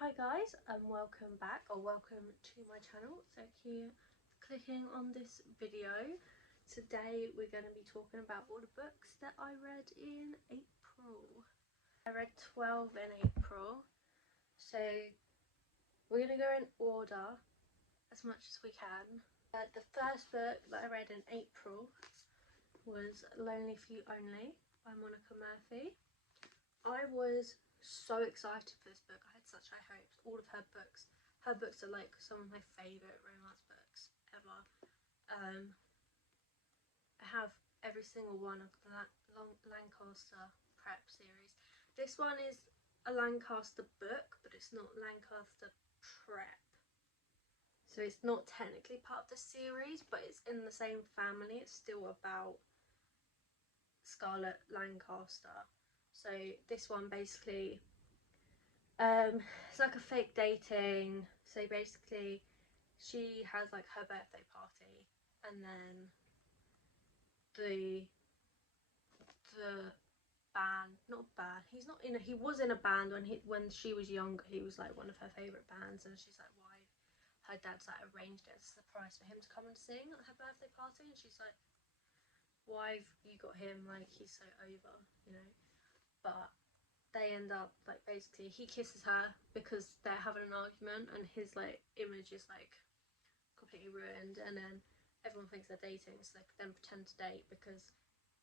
Hi guys, and welcome back, or welcome to my channel. So keep clicking on this video. Today we're going to be talking about all the books that I read in April. I read 12 in April, so we're going to go in order as much as we can. The first book that I read in April was Lonely for You Only by Monica Murphy. I was so excited for this book. I had such high hopes. All of her books are like some of my favourite romance books ever. I have every single one of the Lancaster prep series. This one is a Lancaster book, but it's not Lancaster prep, so it's not technically part of the series, but it's in the same family. It's still about Scarlett Lancaster. So this one basically, it's like a fake dating. So basically she has like her birthday party, and then the band, not band, he's not in a, he was in a band when she was younger. He was like one of her favourite bands, and she's like, why, her dad's like arranged it as a surprise for him to come and sing at her birthday party, and she's like, why have you got him, like he's so over, you know. But they end up like, basically he kisses her because they're having an argument, and his like image is like completely ruined, and then everyone thinks they're dating, so they then pretend to date because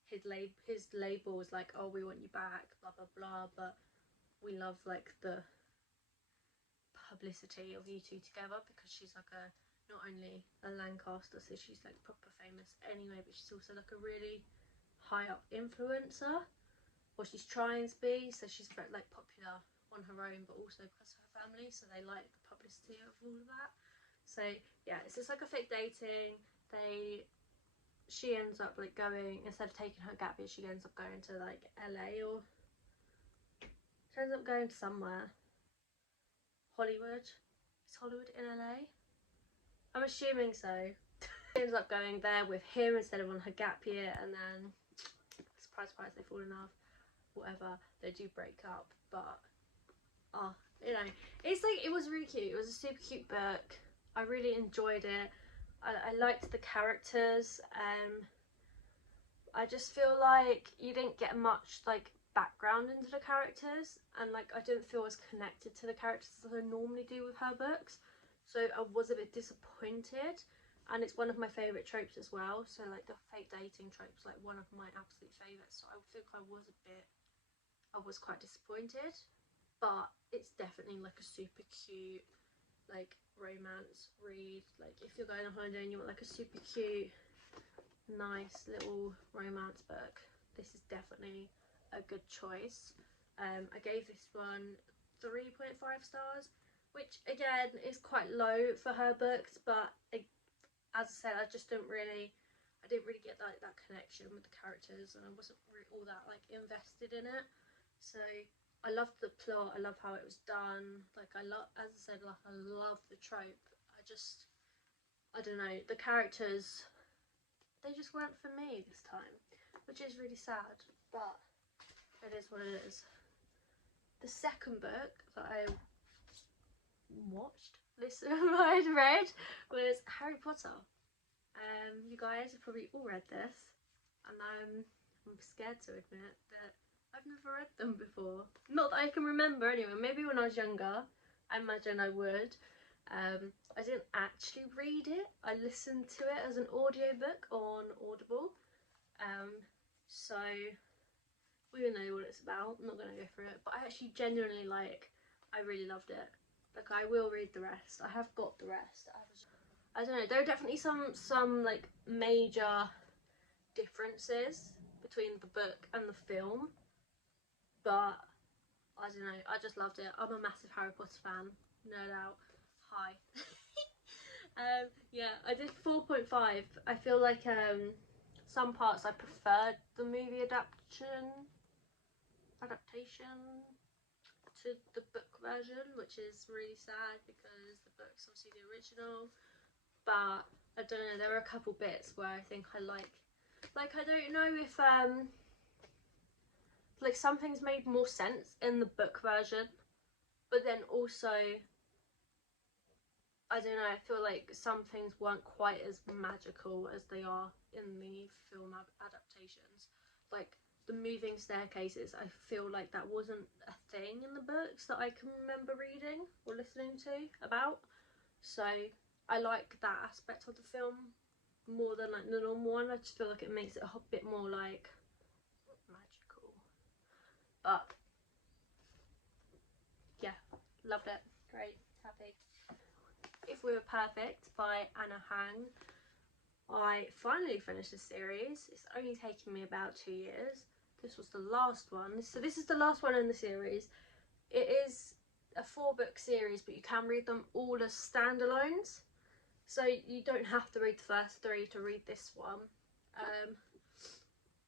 his label is like, oh, we want you back, blah blah blah, but we love like the publicity of you two together, because she's like a, not only a Lancaster, so she's like proper famous anyway, but she's also like a really high up influencer. Well, she's trying to be, so she's very like popular on her own, but also because of her family, so they like the publicity of all of that. So yeah, it's just like a fake dating. She ends up like going, instead of taking her gap year, she ends up going to like LA, or she ends up going to somewhere. Hollywood. Is Hollywood in LA? I'm assuming so. She ends up going there with him instead of on her gap year, and then surprise surprise, they fall in love. Whatever, they do break up, but you know, it's like, it was really cute. It was a super cute book. I really enjoyed it. I liked the characters. I just feel like you didn't get much like background into the characters, and like I didn't feel as connected to the characters as I normally do with her books, so I was a bit disappointed. And it's one of my favourite tropes as well, so like the fake dating trope is like one of my absolute favourites, so I think I was quite disappointed. But it's definitely like a super cute like romance read. Like if you're going on holiday and you want like a super cute nice little romance book, this is definitely a good choice. I gave this one 3.5 stars, which again is quite low for her books, but as I said, I didn't really get like that connection with the characters, and I wasn't really all that like invested in it. So I loved the plot, I love how it was done, like as I said, like I love the trope. I don't know, the characters, they just weren't for me this time, which is really sad, but it is what it is. The second book that I I'd read was Harry Potter. You guys have probably all read this, and I'm scared to admit that I've never read them before. Not that I can remember anyway. Maybe when I was younger, I imagine I would. I didn't actually read it. I listened to it as an audiobook on Audible. So we all know what it's about. I'm not going to go through it, but I actually genuinely I really loved it. Like I will read the rest. I have got the rest. I don't know, there are definitely some like major differences between the book and the film, but I don't know, I just loved it. I'm a massive Harry Potter fan, no doubt. Hi. Yeah, I did 4.5. I feel like some parts I preferred the movie adaptation to the book version, which is really sad because the book's obviously the original. But I don't know, there are a couple bits where I think I like I don't know if like some things made more sense in the book version, but then also, I don't know, I feel like some things weren't quite as magical as they are in the film adaptations. Like the moving staircases, I feel like that wasn't a thing in the books that I can remember reading or listening to about. So I like that aspect of the film more than like the normal one. I just feel like it makes it a bit more like magical. But yeah, loved it. Great, happy. If We Were Perfect by Anna Huang. I finally finished the series. It's only taken me about 2 years. This was the last one. So this is the last one in the series. It is a 4-book series, but you can read them all as standalones. So you don't have to read the first 3 to read this one.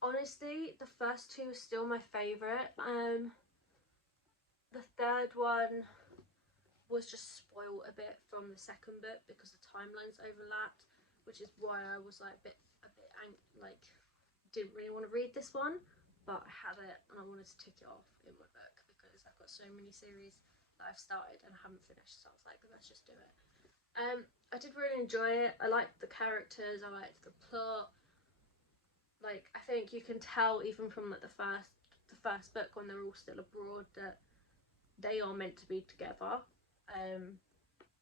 Honestly, the first 2 are still my favourite. The third one was just spoiled a bit from the second book because the timelines overlapped, which is why I was like a bit like didn't really want to read this one, but I had it and I wanted to tick it off in my book because I've got so many series that I've started and I haven't finished, so I was like, let's just do it. I did really enjoy it. I liked the characters, I liked the plot. Like, I think you can tell even from like the first book when they're all still abroad that they are meant to be together.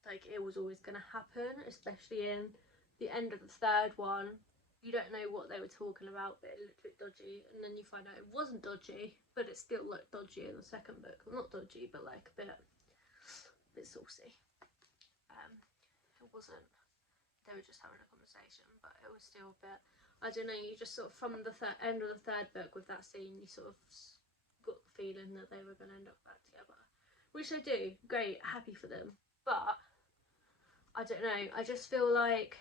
Like it was always going to happen, especially in the end of the third one. You don't know what they were talking about, but it looked a bit dodgy, and then you find out it wasn't dodgy, but it still looked dodgy in the second book. Well, not dodgy, but like a bit saucy. It wasn't, they were just having a conversation, but it was still a bit, I don't know, you just sort of, from the end of the third book with that scene, you sort of got the feeling that they were going to end up back together, which they do. Great, happy for them. But I don't know, I just feel like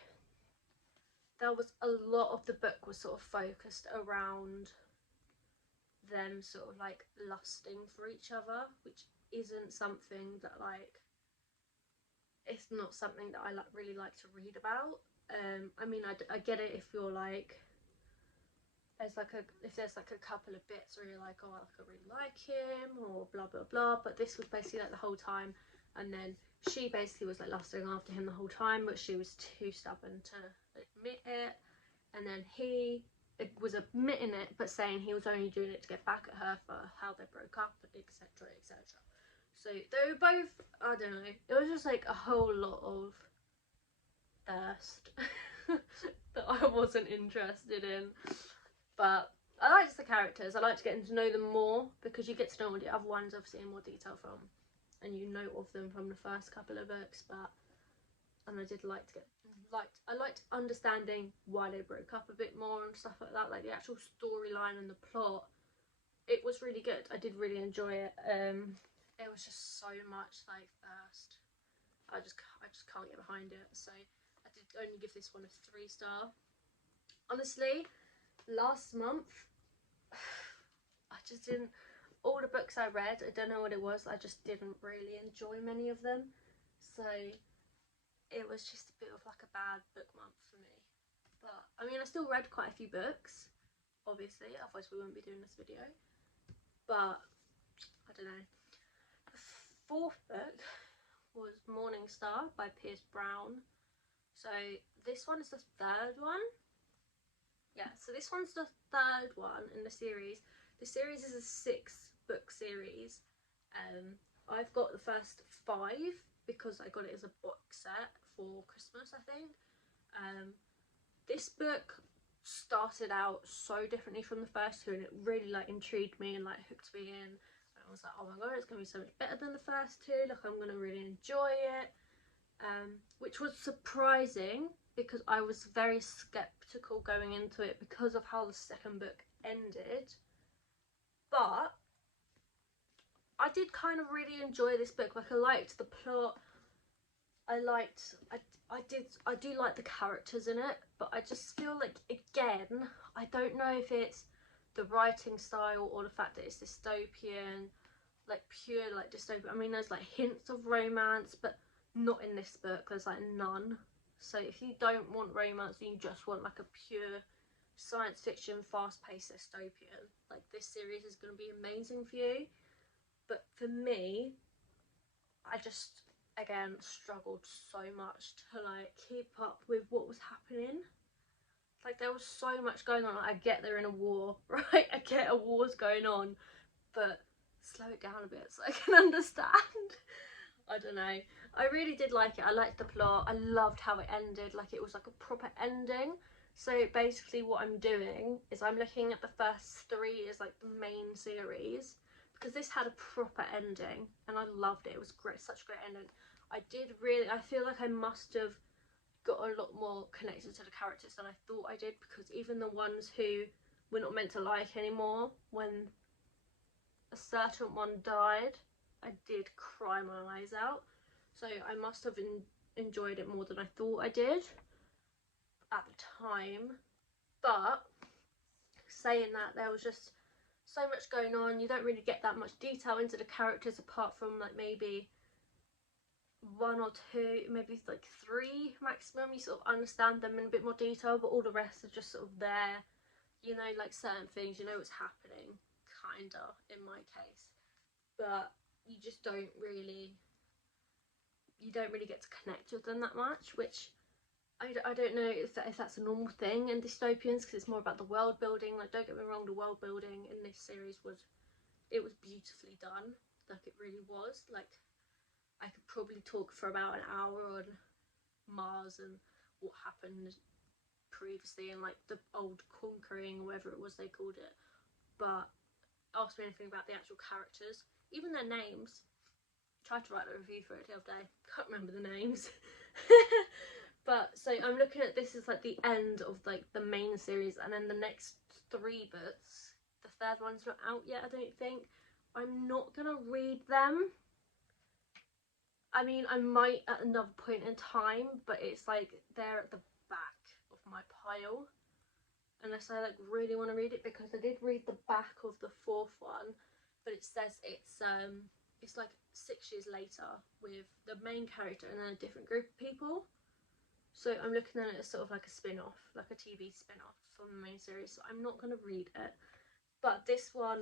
there was a lot of the book was sort of focused around them sort of like lusting for each other, which isn't something that like, it's not something that I like really like to read about. I mean, I get it if you're like, if there's like a couple of bits where you're like, oh, I really like him or blah blah blah, but this was basically like the whole time, and then she basically was like lusting after him the whole time, but she was too stubborn to admit it, and then he was admitting it but saying he was only doing it to get back at her for how they broke up, etc etc. So they were both, I don't know, it was just like a whole lot of thirst that I wasn't interested in. But I liked the characters, I liked getting to know them more, because you get to know all the other ones obviously in more detail from, and you know of them from the first couple of books. But, and I did like to I liked understanding why they broke up a bit more and stuff like that, like the actual storyline and the plot. It was really good, I did really enjoy it. It was just so much like thirst. I just can't get behind it. So I did only give this one a 3-star. Honestly, last month I just didn't, all the books I read, I don't know what it was, I just didn't really enjoy many of them. So it was just a bit of like a bad book month for me. But I mean, I still read quite a few books, obviously, otherwise we wouldn't be doing this video. But I don't know. The 4th book was Morning Star by Pierce Brown. So this one is the 3rd one. Yeah, so this one's the 3rd one in the series. The series is a 6-book series. I've got the first 5 because I got it as a box set for Christmas, I think. This book started out so differently from the first 2, and it really like intrigued me and like hooked me in. And I was like, oh my god, it's gonna be so much better than the first 2, like I'm gonna really enjoy it. Which was surprising because I was very skeptical going into it because of how the second book ended. But I did kind of really enjoy this book. Like, I liked the plot, I do like the characters in it, but I just feel like, again, I don't know if it's the writing style or the fact that it's dystopian, like pure like dystopian. I mean, there's like hints of romance, but not in this book, there's like none. So if you don't want romance and you just want like a pure science fiction, fast-paced dystopian, like this series is going to be amazing for you. But for me, I just, again, struggled so much to like keep up with what was happening. Like, there was so much going on. I get they're in a war, right? I get a war's going on, but slow it down a bit so I can understand. I don't know. I really did like it. I liked the plot. I loved how it ended. Like, it was like a proper ending. So basically what I'm doing is I'm looking at the first 3 as like the main series, because this had a proper ending and I loved it. It was great, such a great ending. I feel like I must have got a lot more connected to the characters than I thought I did, because even the ones who we're not meant to like anymore, when a certain one died, I did cry my eyes out. So I must have enjoyed it more than I thought I did at the time. But saying that, there was just so much going on. You don't really get that much detail into the characters, apart from like maybe 1 or 2, maybe like 3 maximum. You sort of understand them in a bit more detail, but all the rest are just sort of there. You know, like certain things, you know what's happening, kinda, in my case. But you just don't really get to connect with them that much, which I don't know if that's a normal thing in dystopians, because it's more about the world building. Like, don't get me wrong, the world building in this series was beautifully done. Like, it really was. Like, I could probably talk for about an hour on Mars and what happened previously, and like the old conquering, whatever it was they called it. But ask me anything about the actual characters, even their names. Tried to write a review for it the other day, can't remember the names. But so I'm looking at this as like the end of like the main series, and then the next 3 books, the 3rd one's not out yet, I don't think. I'm not gonna read them. I mean, I might at another point in time, but it's like they're at the back of my pile, unless I like really want to read it, because I did read the back of the 4th one, but it says it's like 6 years later with the main character and then a different group of people. So I'm looking at it as sort of like a spin-off, like a TV spin-off from the main series. So I'm not going to read it. But this one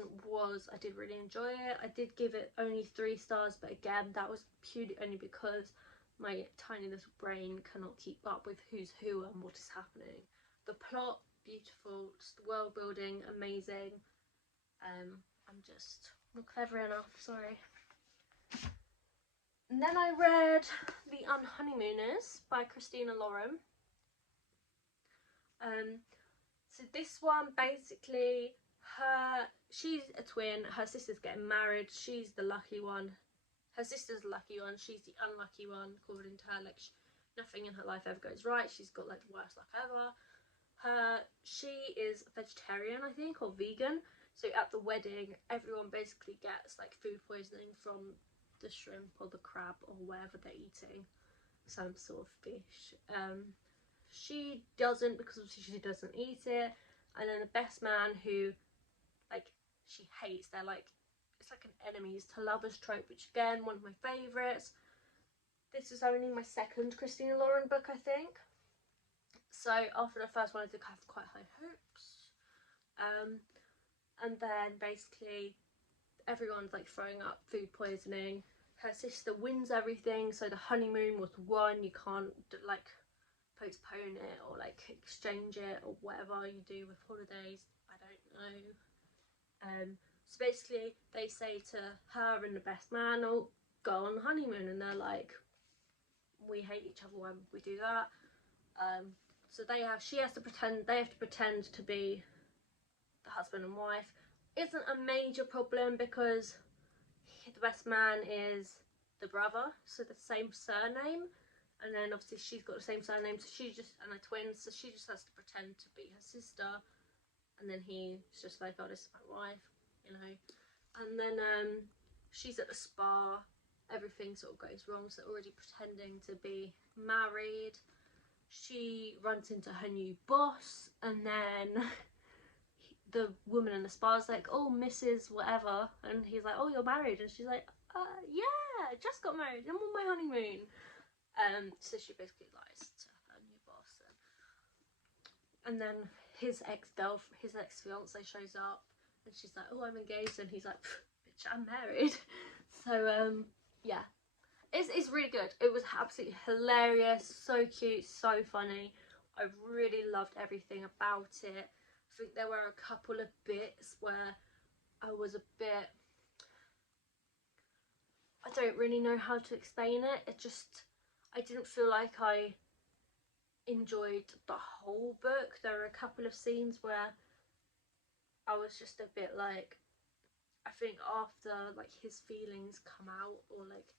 I did really enjoy it. I did give it only 3 stars, but again, that was purely only because my tiny little brain cannot keep up with who's who and what is happening. The plot, beautiful. Just the world building, amazing. I'm just not clever enough, sorry. And then I read The Unhoneymooners by Christina Lauren. So this one, basically, she's a twin, her sister's getting married, she's the lucky one. Her sister's the lucky one, she's the unlucky one, according to her. Like, nothing in her life ever goes right, she's got like the worst luck ever. She is vegetarian, I think, or vegan. So at the wedding, everyone basically gets like food poisoning from the shrimp or the crab or whatever they're eating, some sort of fish. She doesn't, because obviously she doesn't eat it. And then the best man, who like she hates, they're like, it's like an enemies to lovers trope, which again, one of my favourites. This is only my 2nd Christina Lauren book, I think. So after the first one, I did have quite high hopes. And then basically everyone's like throwing up food poisoning. Her sister wins everything, so the honeymoon was won. You can't like postpone it or like exchange it or whatever you do with holidays. I don't know. So basically they say to her and the best man, oh, go on honeymoon, and they're like, we hate each other when we do that. So they have to pretend to be the husband and wife. Isn't a major problem, because the best man is the brother, so the same surname, and then obviously she's got the same surname, so and they're twins, so she just has to pretend to be her sister, and then he's just like, oh, this is my wife, you know. And then she's at the spa, everything sort of goes wrong, so already pretending to be married. She runs into her new boss, and then the woman in the spa is like, oh, Mrs. whatever, and he's like, oh, you're married, and she's like, yeah, I just got married, I'm on my honeymoon. So she basically lies to her new boss, and then his ex-fiance shows up, and she's like, oh, I'm engaged, and he's like, bitch, I'm married. So yeah, it's really good. It was absolutely hilarious, so cute, so funny. I really loved everything about it. I think there were a couple of bits where I was a bit, I don't really know how to explain it. I didn't feel like I enjoyed the whole book. There were a couple of scenes where I was just a bit like, I think after like his feelings come out, or like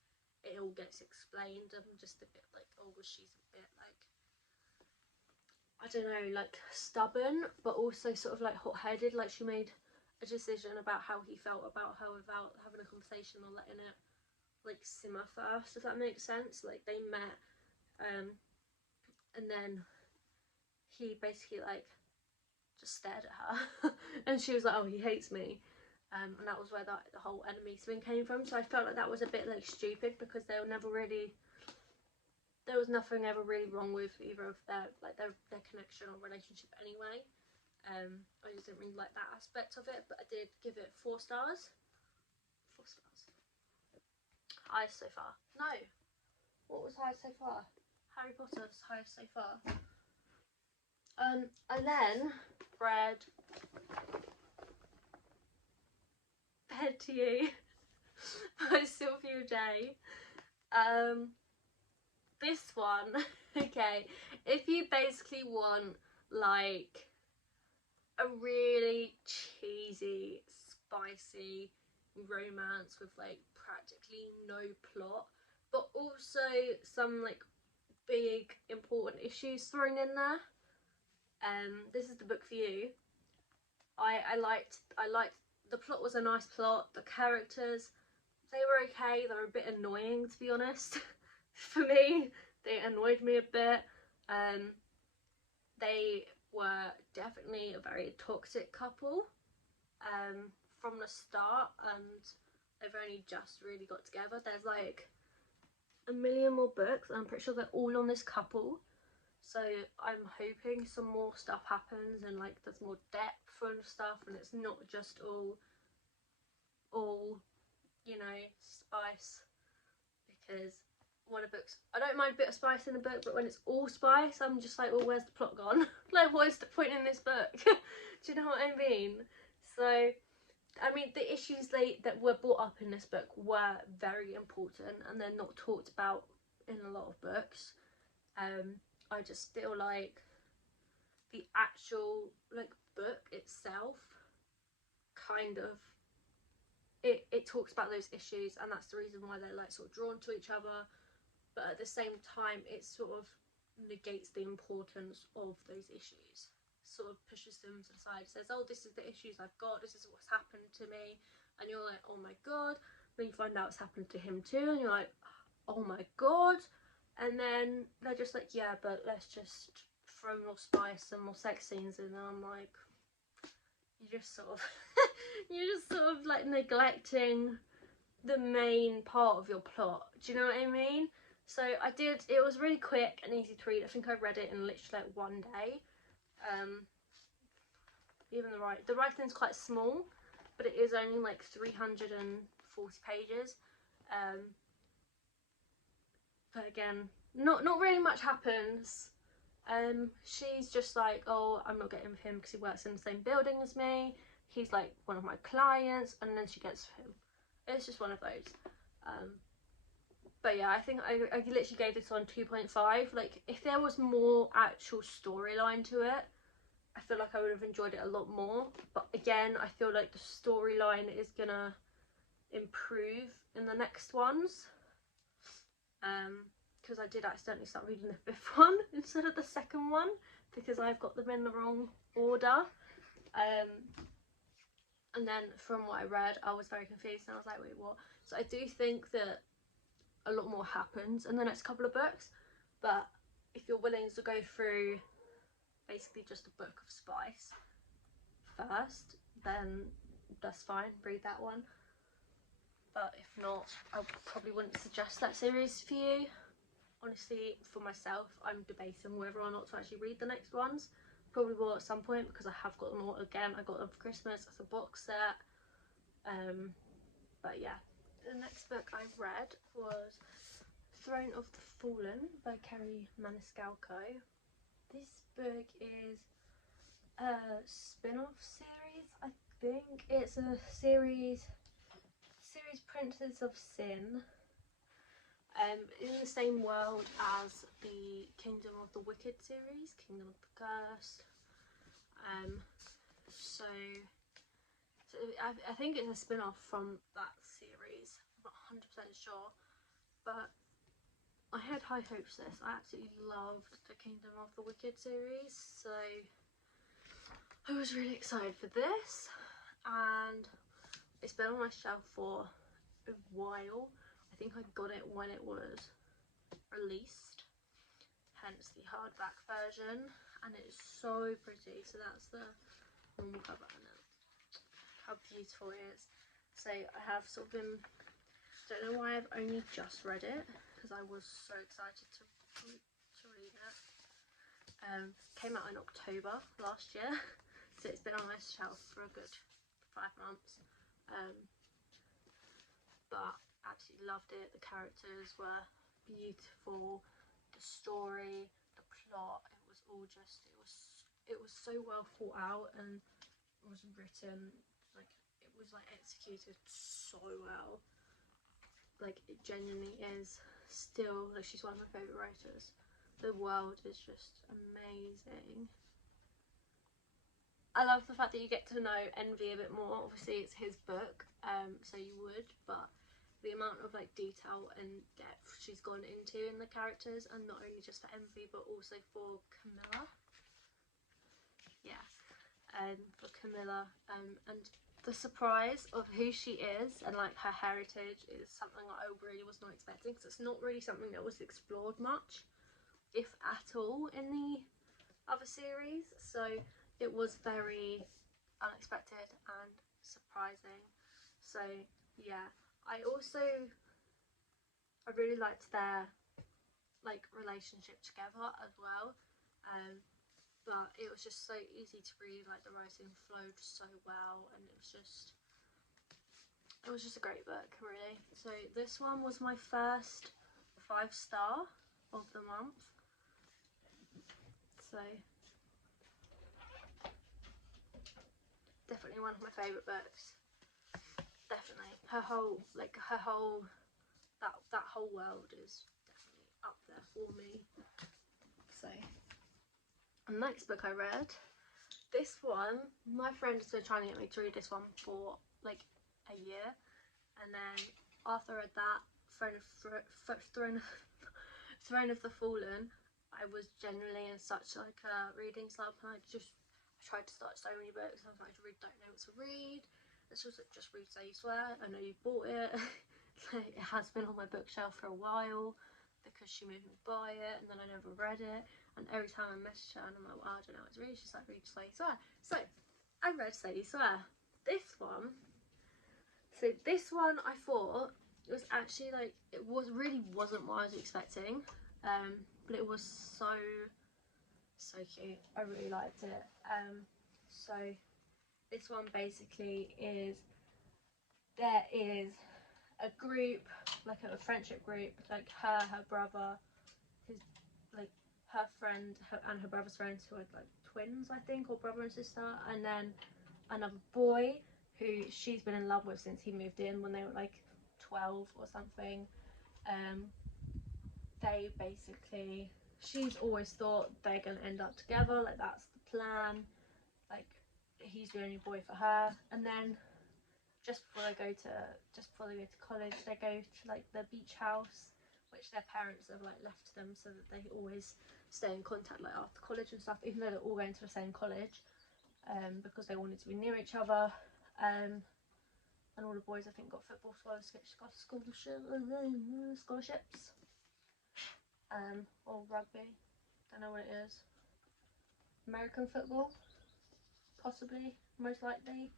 it all gets explained, I'm just a bit like, oh, well, she's a bit like, I don't know, like stubborn, but also sort of like hot-headed. Like she made a decision about how he felt about her without having a conversation or letting it like simmer first, if that makes sense. Like they met, and then he basically like just stared at her and she was like, oh, he hates me. And that was where the whole enemy thing came from. So I felt like that was a bit like stupid, because there was nothing ever really wrong with either of their connection or relationship anyway. I just didn't really like that aspect of it, but I did give it 4 stars. 4 stars. Highest so far. No. What was highest so far? Harry Potter's highest so far. And then read Bed to You by Sylvia J. This one, okay, if you basically want like a really cheesy, spicy romance with like practically no plot, but also some like big important issues thrown in there, this is the book for you. I liked the plot. Was a nice plot. The characters, they were okay. They were a bit annoying, to be honest. For me, they annoyed me a bit. They were definitely a very toxic couple from the start, and they've only just really got together. There's like a million more books, and I'm pretty sure they're all on this couple. So I'm hoping some more stuff happens, and like there's more depth and stuff, and it's not just all you know, spice. Because one of books, I don't mind a bit of spice in a book, but when it's all spice, I'm just like, well, where's the plot gone? Like, what is the point in this book? Do you know what I mean? So I mean, the issues that were brought up in this book were very important, and they're not talked about in a lot of books. I just feel like the actual like book itself kind of it talks about those issues, and that's the reason why they're like sort of drawn to each other, but at the same time it sort of negates the importance of those issues, sort of pushes them to the side, says, oh, this is the issues I've got, this is what's happened to me, and you're like, oh my god. Then you find out it's happened to him too, and you're like, oh my god. And then they're just like, yeah, but let's just throw more spice and more sex scenes in. And I'm like, you're just sort of like neglecting the main part of your plot. Do you know what I mean? So I did. It was really quick and easy to read. I think I read it in literally like one day. Even the writing's quite small, but it is only like 340 pages. But again, not really much happens. She's just like, oh, I'm not getting with him because he works in the same building as me. He's like one of my clients, and then she gets with him. It's just one of those. But yeah, I think I literally gave this one 2.5. Like, if there was more actual storyline to it, I feel like I would have enjoyed it a lot more. But again, I feel like the storyline is gonna improve in the next ones. Because I did accidentally start reading the 5th one instead of the 2nd one, because I've got them in the wrong order. And then from what I read, I was very confused, and I was like, wait, what? So I do think that a lot more happens in the next couple of books, but if you're willing to go through basically just a book of spice first, then that's fine, read that one. But if not, I probably wouldn't suggest that series for you. Honestly, for myself, I'm debating whether or not to actually read the next ones. Probably will at some point, because I have got them all again. I got them for Christmas as a box set. But yeah, the next book I read was Throne of the Fallen by Kerri Maniscalco. This book is a spin-off series, I think. It's a series Princess of Sin, in the same world as the Kingdom of the Wicked series, Kingdom of the Cursed. So I think it's a spin-off from that series. I'm not 100% sure, but I had high hopes for this. I absolutely loved the Kingdom of the Wicked series, so I was really excited for this, and it's been on my shelf for a while. I think I got it when it was released, hence the hardback version, and it's so pretty. So that's the normal cover, and how beautiful it is. So I have sort of been, don't know why I've only just read it, because I was so excited to read it. Came out in October last year, so it's been on my shelf for a good 5 months. But absolutely loved it. The characters were beautiful, the story, the plot, it was all just, it was so well thought out, and it was written, like, it was like executed so well. Like, it genuinely is still, like, she's one of my favourite writers. The world is just amazing. I love the fact that you get to know Envy a bit more. Obviously it's his book, so you would, but the amount of like detail and depth she's gone into in the characters, and not only just for Envy but also for Camilla. Yeah, for Camilla, and the surprise of who she is and like her heritage is something that I really was not expecting, because it's not really something that was explored much, if at all, in the other series. So it was very unexpected and surprising. So yeah, I really liked their like relationship together as well, but it was just so easy to read. Like, the writing flowed so well, and it was just a great book, really. So this one was my first 5-star of the month. So definitely one of my favourite books. Definitely. That whole world is definitely up there for me. So the next book I read, this one, my friend has been trying to get me to read this one for like a year, and then after I read that, Throne of the Fallen, I was generally in such like a reading slump, and I tried to start so many books. I was like, I really don't know what to read. This was like, just read So You Swear. I know you bought it. It has been on my bookshelf for a while because she made me buy it, and then I never read it. And every time I message her and I'm like, well, I don't know what to read, she's like, read So You Swear. So I read So You Swear. This one I thought it was actually like, really wasn't what I was expecting, but it was so cute. I really liked it. So this one basically is, there is a group, like a friendship group, like her brother, her friend, and her brother's friends, who are like twins, I think, or brother and sister, and then another boy who she's been in love with since he moved in when they were like 12 or something. They basically, she's always thought they're gonna end up together, like that's the plan, like he's the only boy for her. And then just before they go to college, they go to like the beach house, which their parents have like left to them so that they always stay in contact like after college and stuff, even though they're all going to the same college, because they wanted to be near each other. And all the boys, I think, got football scholarships, or rugby, don't know what it is, American football, possibly, most likely.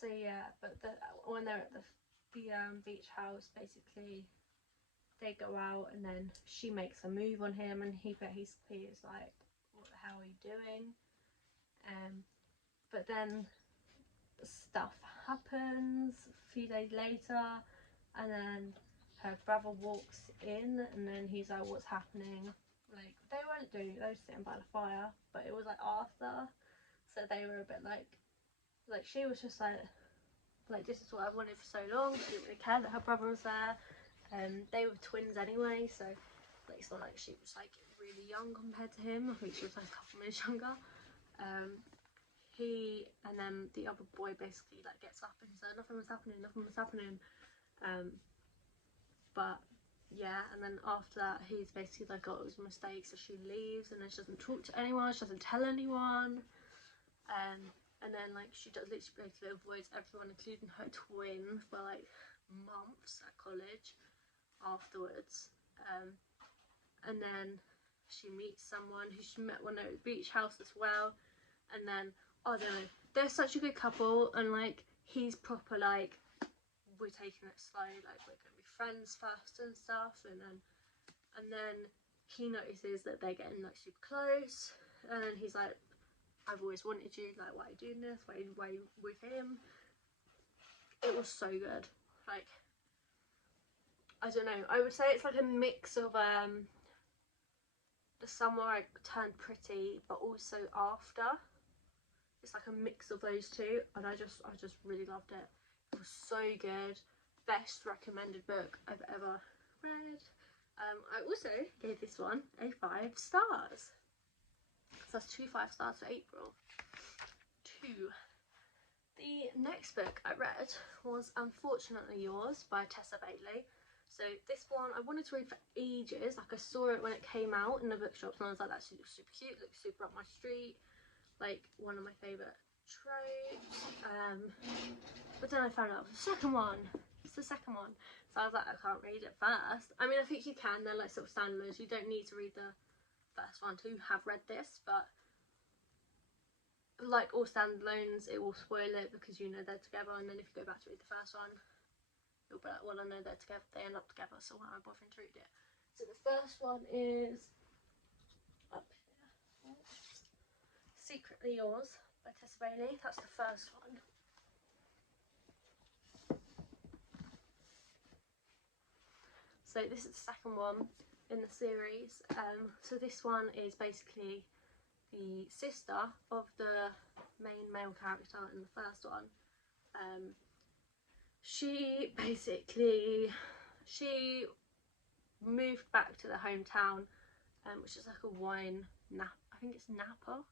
So yeah, but when they're at the beach house, basically they go out, and then she makes a move on him, and he is like, what the hell are you doing? But then stuff happens a few days later, and then her brother walks in, and then he's like, what's happening? Like, they weren't doing it, they were sitting by the fire, but it was like after, so they were a bit like she was just like this is what I wanted for so long. She didn't really care that her brother was there. They were twins anyway, so like it's not like she was like really young compared to him. I think she was like a couple minutes younger. He and then the other boy basically like gets up and he's like, nothing was happening. But yeah, and then after that he's basically like, oh, it was a mistake, so she leaves, and then she doesn't talk to anyone, she doesn't tell anyone. And then like she does literally basically avoids everyone, including her twin, for like months at college afterwards. And then she meets someone who she met when they were at the beach house as well. And then I don't know, they're such a good couple, and like he's proper like, we're taking it slow, like we're gonna be friends first and stuff. And then he notices that they're getting like super close, and then he's like, I've always wanted you, like, why are you doing this, why are you with him? It was so good. Like, I don't know, I would say it's like a mix of the summer I turned pretty, but also after. It's like a mix of those two, and I just really loved it. It was so good. Best recommended book I've ever read. I also gave this one a 5 stars. So that's 2 5 stars for April. 2. The next book I read was Unfortunately Yours by Tessa Bailey. So this one I wanted to read for ages. Like, I saw it when it came out in the bookshops, and I was like, that looks super cute, looks super up my street, like one of my favourite tropes. But then I found out it was the second one. It's the second one. So I was like, I can't read it first. I mean, I think you can, they're like sort of standalones. You don't need to read the first one to have read this, but like all standalones, it will spoil it because you know they're together, and then if you go back to read the first one, you'll be like, well, I know they're together, they end up together, so why am I bothering to read it? So the first one is up here, Secretly Yours by Tessa Bailey. That's the first one. So this is the second one in the series. So this one is basically the sister of the main male character in the first one. She moved back to the hometown, which is like a wine, I think it's Napa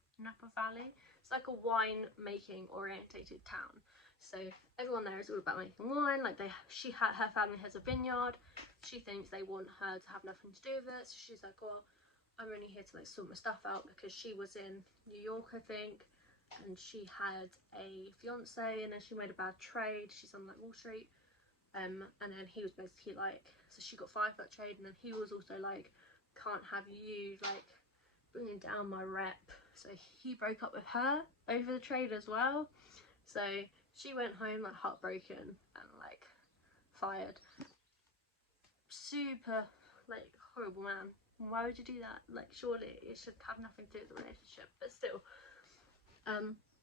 Valley. It's like a wine making orientated town. So everyone there is all about making wine. Like her family has a vineyard. She thinks they want her to have nothing to do with it. So she's like, well, I'm only here to like sort my stuff out, because she was in New York, I think, and she had a fiance, and then she made a bad trade. She's on like Wall Street, and then he was basically like, so she got fired for that trade, and then he was also like, can't have you like bringing down my rep. So he broke up with her over the trade as well. So she went home like heartbroken and like fired. Super like horrible man. Why would you do that? Like, surely it should have nothing to do with the relationship, but still.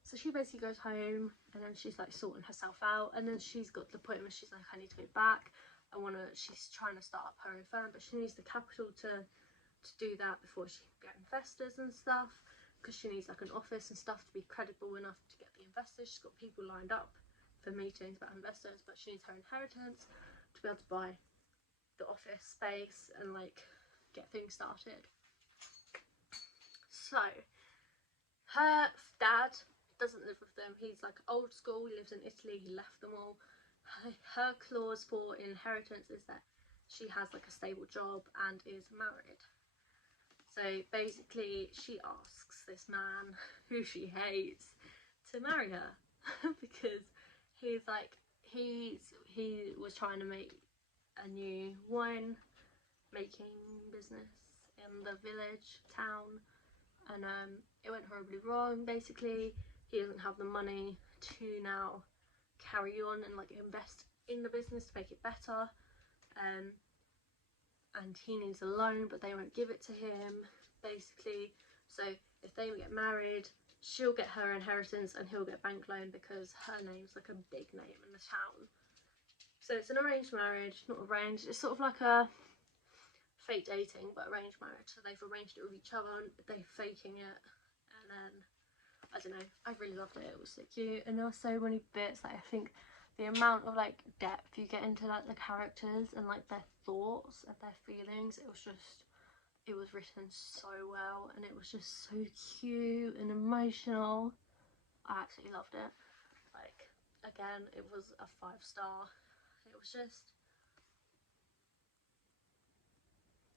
So she basically goes home, and then she's like sorting herself out, and then she's got to the point where she's like, I need to go back. She's trying to start up her own firm, but she needs the capital to do that before she can get investors and stuff, because she needs like an office and stuff to be credible enough to get the investors. She's got people lined up for meetings about investors, but she needs her inheritance to be able to buy the office space and like get things started. So her dad doesn't live with them. He's like old school, he lives in Italy, he left them all. Her clause for inheritance is that she has like a stable job and is married. So basically she asks this man who she hates to marry her because he's like, he was trying to make a new wine making business in the village town, and it went horribly wrong. Basically he doesn't have the money to now carry on and like invest in the business to make it better, and he needs a loan, but they won't give it to him basically. So if they get married, she'll get her inheritance and he'll get bank loan because her name's like a big name in the town. So it's an arranged marriage, not arranged, it's sort of like a fake dating but arranged marriage. So they've arranged it with each other and they're faking it, and then I don't know, I really loved it. It was so cute, and there were so many bits. Like, I think the amount of like depth you get into like the characters and like their thoughts and their feelings, it was written so well, and it was just so cute and emotional. I absolutely loved it. Like, again, it was a 5-star. It was just,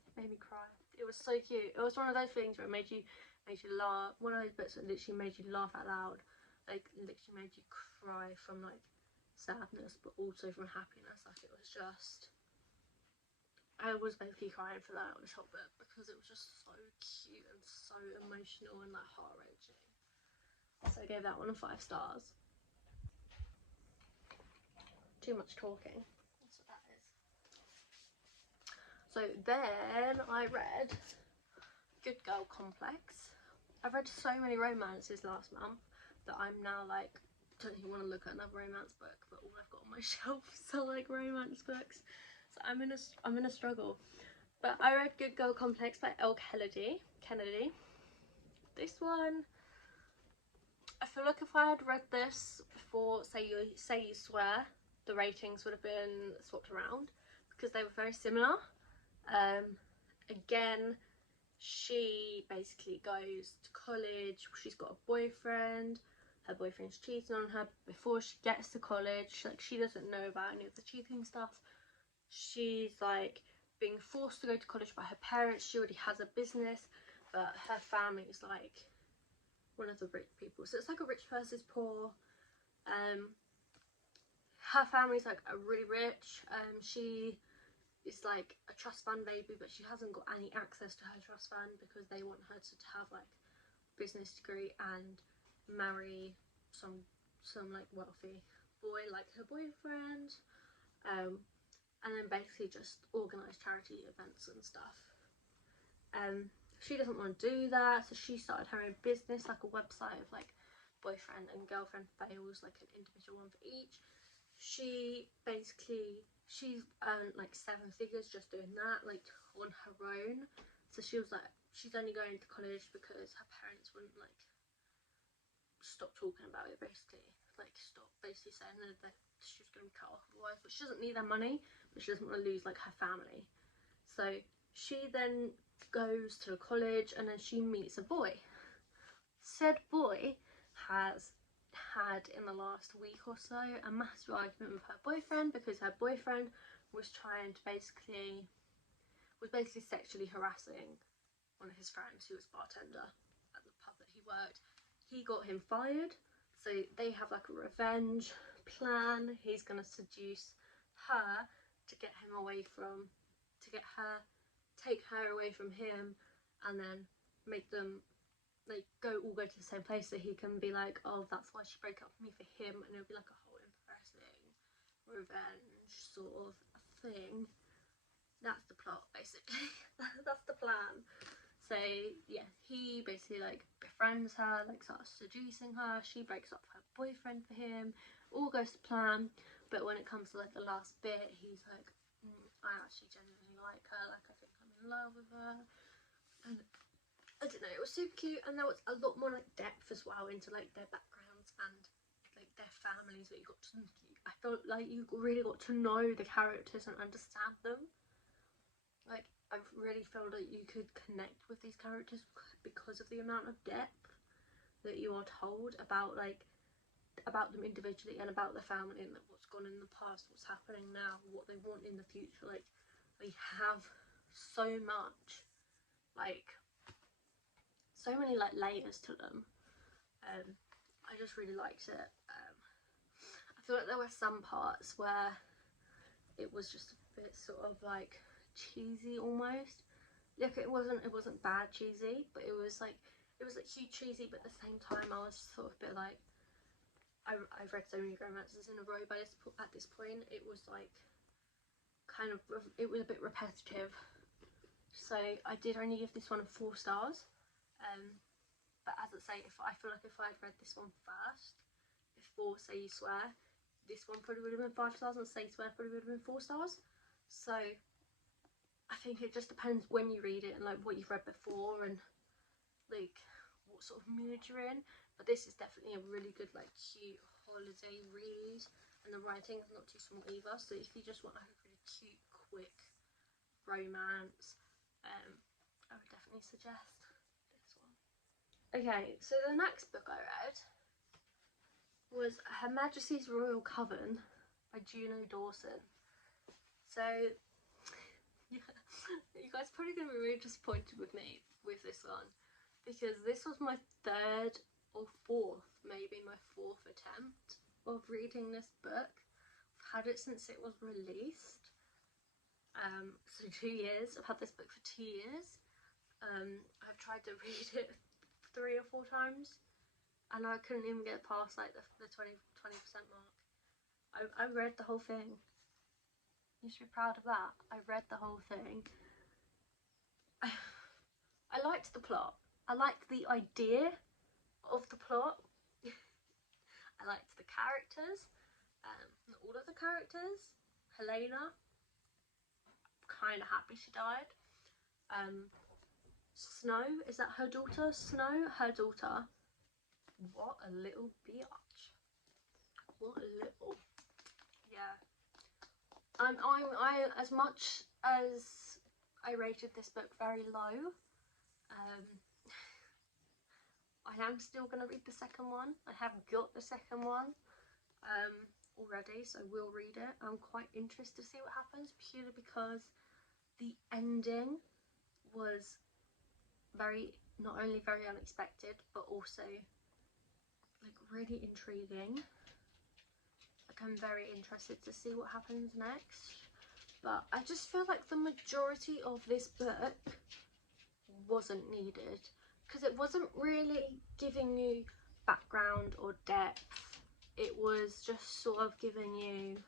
it made me cry. It was so cute. It was one of those things where it made you laugh. One of those books that literally made you laugh out loud. Like, literally made you cry from like sadness but also from happiness. Like, it was just, I was basically crying for that this whole book because it was just so cute and so emotional and like heart-wrenching. So I gave that one a 5 stars. Too much talking. That's what that is. So then I read Good Girl Complex. I've read so many romances last month that I'm now like, don't even want to look at another romance book, but all I've got on my shelves are like romance books. So I'm in a struggle. But I read Good Girl Complex by Elle Kennedy. This one, I feel like if I had read this before Say You Swear, the ratings would have been swapped around because they were very similar. Again, she basically goes to college. She's got a boyfriend. Her boyfriend's cheating on her before she gets to college. Like, she doesn't know about any of the cheating stuff. She's like being forced to go to college by her parents. She already has a business, but her family's like one of the rich people. So it's like a rich versus poor. Her family's like really rich. She is like a trust fund baby, but she hasn't got any access to her trust fund because they want her to have like business degree and marry some like wealthy boy like her boyfriend, and then basically just organise charity events and stuff. She doesn't want to do that, so she started her own business, like a website of like boyfriend and girlfriend fails, like an individual one for each. She's earned like 7 figures just doing that, like on her own. So she was like, she's only going to college because her parents wouldn't like stop talking about it, basically. Like, stop basically saying that she was going to be cut off otherwise. But she doesn't need their money, but she doesn't want to lose like her family. So she then goes to college and then she meets a boy. Said boy has had in the last week or so a massive argument with her boyfriend because her boyfriend was trying to basically sexually harassing one of his friends who was bartender at the pub that he worked. He got him fired, so they have like a revenge plan. He's gonna seduce her to get him away from, take her away from him, and then make them like all go to the same place so he can be like, oh, that's why she broke up with me for him, and it'll be like a whole embarrassing revenge sort of thing. That's the plot, basically. That's the plan. So yeah, he basically like befriends her, like starts seducing her. She breaks up with her boyfriend for him. All goes to plan, but when it comes to like the last bit, he's like, I actually genuinely like her. Like, I think I'm in love with her. And I don't know, it was super cute, and there was a lot more like depth as well into like their backgrounds and like their families that you got to. I felt like you really got to know the characters and understand them. Like, I really felt that you could connect with these characters because of the amount of depth that you are told about them individually and about the family and what's gone in the past, what's happening now, what they want in the future. Like, they have so much, like, so many like layers to them. I just really liked it. I feel like there were some parts where it was just a bit sort of like cheesy almost. Like, it wasn't bad cheesy, but it was like cute cheesy, but at the same time I was sort of a bit like, I've read so many romances in a row by at this point. It was like it was a bit repetitive, so I did only give this one 4 stars. But as I say, I feel like if I had read this one first before Say You Swear, this one probably would have been 5 stars, and Say Swear probably would have been 4 stars. So I think it just depends when you read it and like what you've read before and like what sort of mood you're in. But this is definitely a really good like cute holiday read, and the writing is not too small either. So if you just want like a really cute, quick romance, I would definitely suggest this one. Okay, so the next book I read was Her Majesty's Royal Coven by Juno Dawson. So yeah, you guys are probably going to be really disappointed with me with this one, because this was my 3rd or 4th, maybe my 4th attempt of reading this book. I've had it since it was released, so 2 years. I've had this book for 2 years. I've tried to read it 3 or 4 times, and I couldn't even get past like the 20% mark. I read the whole thing. You should be proud of that. I read the whole thing. I liked the plot. I liked the idea of the plot. I liked the characters. All of the characters. Helena. Kind of happy she died. Snow, is that her daughter? Snow, her daughter. What a little biatch. What a little. Yeah. I as much as I rated this book very low, I am still going to read the second one. I have got the second one already, so we'll read it. I'm quite interested to see what happens, purely because the ending was not only very unexpected, but also like really intriguing. Like I'm very interested to see what happens next. But I just feel like the majority of this book wasn't needed, because it wasn't really giving you background or depth. It was just sort of giving you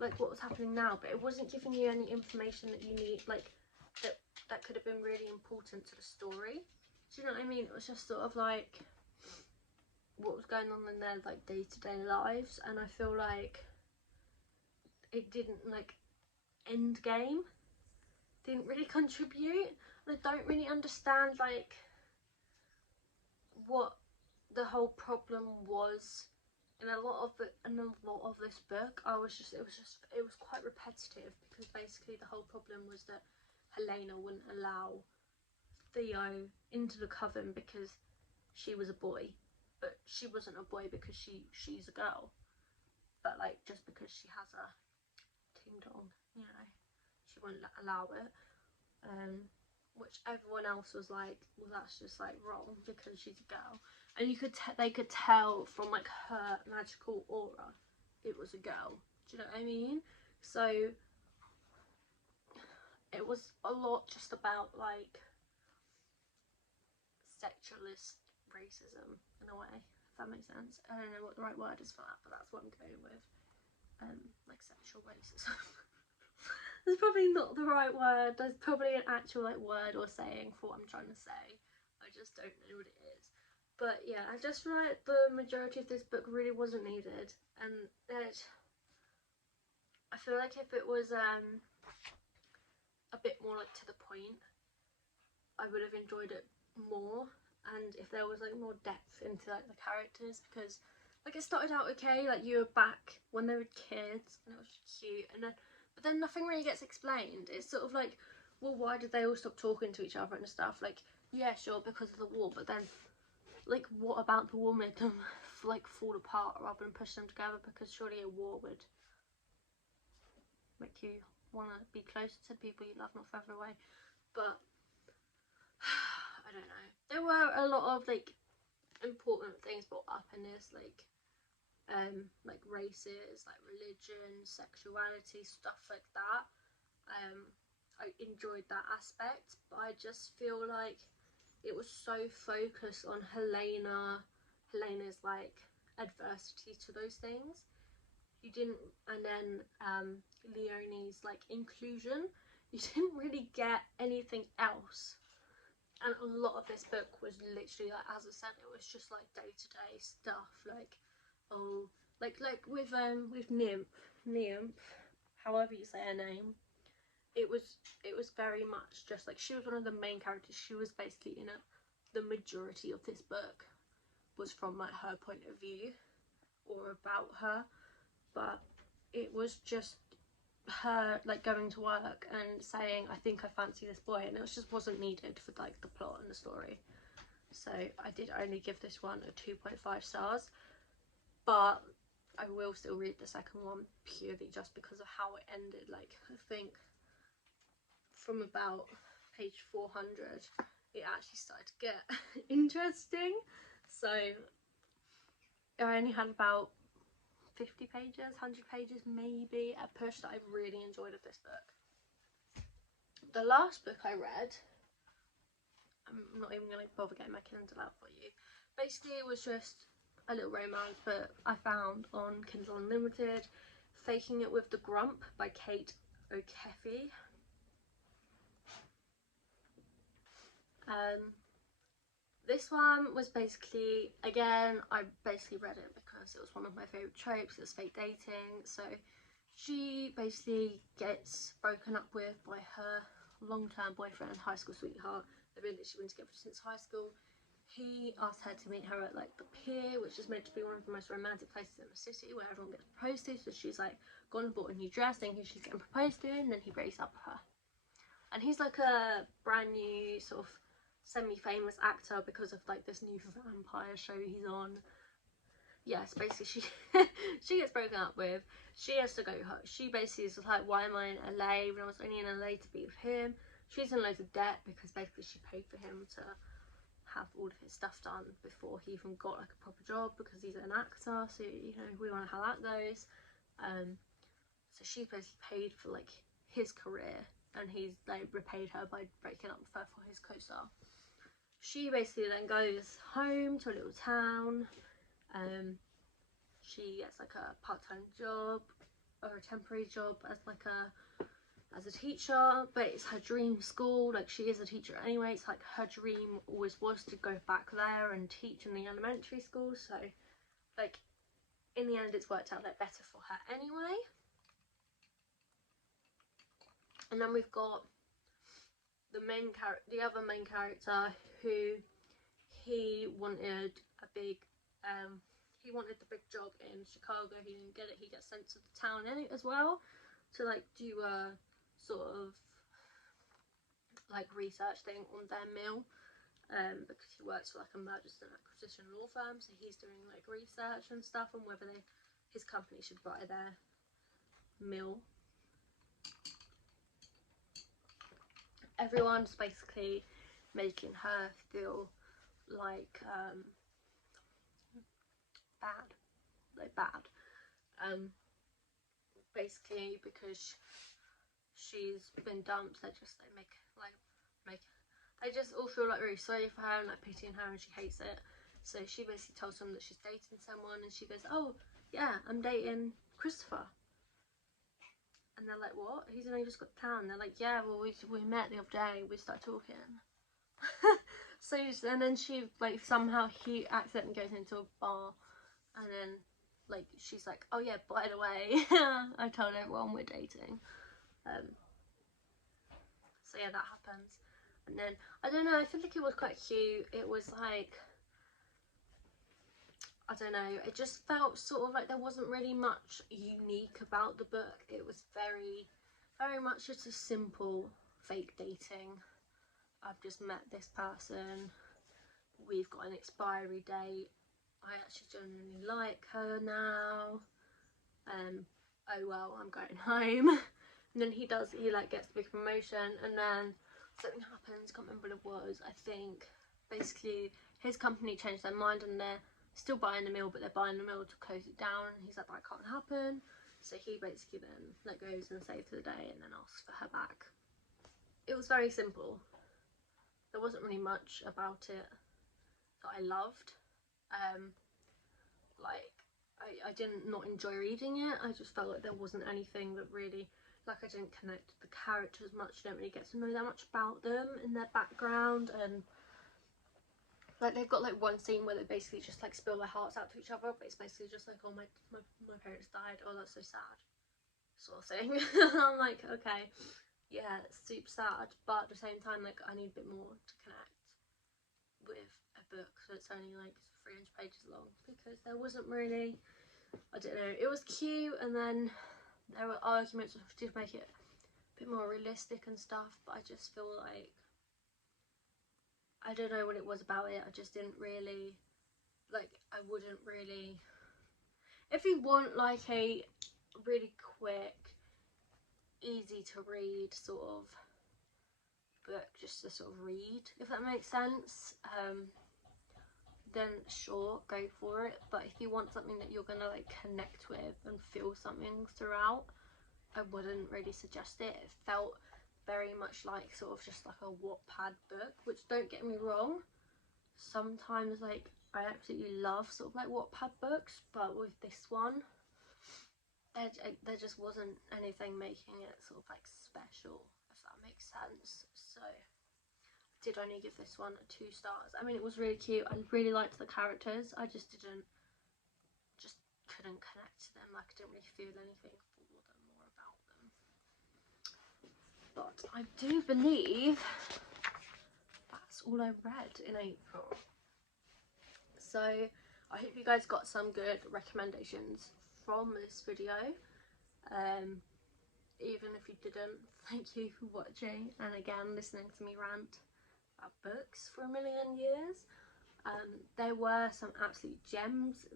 like what was happening now, but it wasn't giving you any information that you need, like that could have been really important to the story. Do you know what I mean? It was just sort of like what was going on in their like day-to-day lives, and I feel like it didn't like end game, didn't really contribute. And I don't really understand like what the whole problem was in a lot of this book. It was quite repetitive, because basically the whole problem was that Helena wouldn't allow Theo into the Coven because she was a boy, but she wasn't a boy because she's a girl, but like just because she has a ting dong, you know, she wouldn't allow it, which everyone else was like, well, that's just like wrong because she's a girl. And they could tell from like her magical aura it was a girl. Do you know what I mean? So it was a lot just about like sexualist racism in a way, if that makes sense. I don't know what the right word is for that, but that's what I'm going with. Like sexual racism. There's probably not the right word. There's probably an actual like word or saying for what I'm trying to say. I just don't know what it is. But yeah, I just feel like the majority of this book really wasn't needed, and I feel like if it was a bit more like to the point, I would have enjoyed it more, and if there was like more depth into like the characters, because like it started out okay, like you were back when they were kids and it was cute, and but then nothing really gets explained. It's sort of like, well, why did they all stop talking to each other and stuff? Like, yeah, sure, because of the war, but then like what about the war made them like fall apart rather than push them together? Because surely a war would make you want to be closer to the people you love, not further away. But I don't know, there were a lot of like important things brought up in this, like races, like religion, sexuality, stuff like that. I enjoyed that aspect, but I just feel like it was so focused on Helena's like adversity to those things. You didn't, and then Leonie's like inclusion, you didn't really get anything else And a lot of this book was literally, like, as I said, it was just like day-to-day stuff, like, oh, like with Nymph, however you say her name, it was very much just like, she was one of the main characters. She was basically, you know, the majority of this book was from like her point of view or about her, but it was just her like going to work and saying, I think I fancy this boy, and it just wasn't needed for like the plot and the story. So I did only give this one a 2.5 stars, but I will still read the second one purely just because of how it ended. Like, I think from about page 400 it actually started to get interesting. So I only had about 50 pages, 100 pages maybe a push that I really enjoyed of this book. The last book I read, I'm not even going to bother getting my Kindle out for you. Basically it was just a little romance book I found on Kindle Unlimited, Faking It with the Grump by Kate O'Keefe. This one was basically, again, I basically read it because it was one of my favourite tropes. It was fake dating. So she basically gets broken up with by her long-term boyfriend, high school sweetheart. They've been together since high school. He asked her to meet her at like the pier, which is meant to be one of the most romantic places in the city where everyone gets proposed to. So she's like gone and bought a new dress thinking she's getting proposed to, and then he breaks up with her. And he's like a brand new sort of semi-famous actor because of like this new vampire show he's on. Yes, basically she gets broken up with. She has to go home. She basically is like, why am I in LA when I was only in LA to be with him? She's in loads of debt because basically she paid for him to have all of his stuff done before he even got like a proper job, because he's an actor, so you know, we know how that goes. So she's basically paid for like his career, and he's like repaid her by breaking up with her for his co-star. She basically then goes home to a little town. She gets like a part-time job or a temporary job as a teacher, but it's her dream school. Like, she is a teacher anyway. It's like her dream always was to go back there and teach in the elementary school. So like in the end it's worked out like better for her anyway. And then we've got the other main character, who he wanted the big job in Chicago. He didn't get it. He gets sent to the town as well to like do a sort of like research thing on their mill, because he works for like a mergers and acquisition law firm, so he's doing like research and stuff on whether his company should buy their mill. Everyone's basically making her feel like bad, basically because she's been dumped. They just they just all feel like really sorry for her and like pitying her, and she hates it. So she basically tells them that she's dating someone, and she goes, oh yeah, I'm dating Christopher. And they're like, what? He's only just got to town. They're like, yeah, well, we met the other day, we started talking. So, and then she, like, somehow he accidentally goes into a bar, and then, like, she's like, oh yeah, by the way, I told everyone we're dating. So yeah, that happens. And then, I don't know, I feel like it was quite cute. It was like, I don't know, it just felt sort of like there wasn't really much unique about the book. It was very, very much just a simple fake dating. I've just met this person, we've got an expiry date, I actually genuinely like her now, oh well, I'm going home. And then he like gets the big promotion, and then something happens, can't remember what it was. I think basically his company changed their mind and they're still buying the mill, but they're buying the mill to close it down, and he's like, that can't happen. So he basically then like goes and saves the day and then asks for her back. It was very simple. There wasn't really much about it that I loved. Like, I didn't not enjoy reading it. I just felt like there wasn't anything that really, like I didn't connect with the characters much. I don't really get to know that much about them and their background, and like they've got like one scene where they basically just like spill their hearts out to each other, but it's basically just like, oh my parents died, oh that's so sad, sort of thing. I'm like, okay, yeah, it's super sad, but at the same time, like I need a bit more to connect with a book that's only like 300 pages long, because there wasn't really, I don't know, it was cute, and then there were arguments to make it a bit more realistic and stuff, but I just feel like, I don't know what it was about it, I just didn't really, like, I wouldn't really, if you want like a really quick, easy to read sort of book, just to sort of read, if that makes sense, then sure, go for it. But if you want something that you're gonna like connect with and feel something throughout, I wouldn't really suggest it. It felt very much like sort of just like a Wattpad book, which, don't get me wrong, sometimes like I absolutely love sort of like Wattpad books, but with this one there just wasn't anything making it sort of like special, if that makes sense. So I did only give this one 2 stars. I mean, it was really cute, I really liked the characters, I just couldn't connect to them, like I didn't really feel anything for them or about them. But I do believe that's all I read in April. So I hope you guys got some good recommendations from this video. Even if you didn't, thank you for watching, and again listening to me rant about books for a million years. There were some absolute gems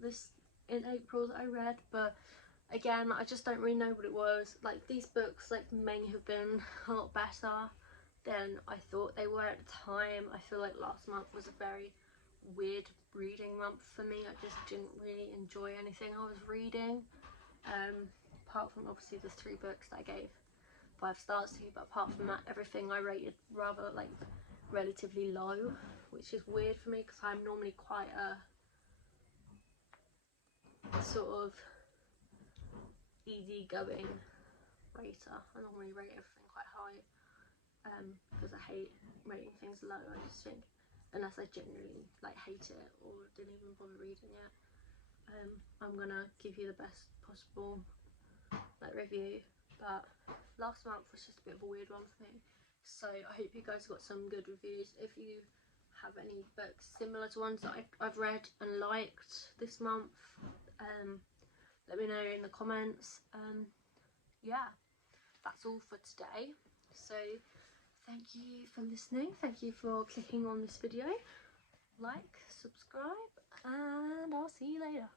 in April that I read, but again, I just don't really know what it was. Like, these books like may have been a lot better than I thought they were at the time. I feel like last month was a very weird reading month for me. I just didn't really enjoy anything I was reading, apart from obviously the 3 books that I gave 5 stars to, but apart from that, everything I rated rather like relatively low, which is weird for me because I'm normally quite a sort of easygoing rater. I normally rate everything quite high, because I hate rating things low. I just think, unless I genuinely like hate it or didn't even bother reading it, I'm gonna give you the best possible like review. But last month was just a bit of a weird one for me, so I hope you guys got some good reviews. If you have any books similar to ones that I've read and liked this month, let me know in the comments. Yeah, that's all for today. So thank you for listening, thank you for clicking on this video, like, subscribe, and I'll see you later.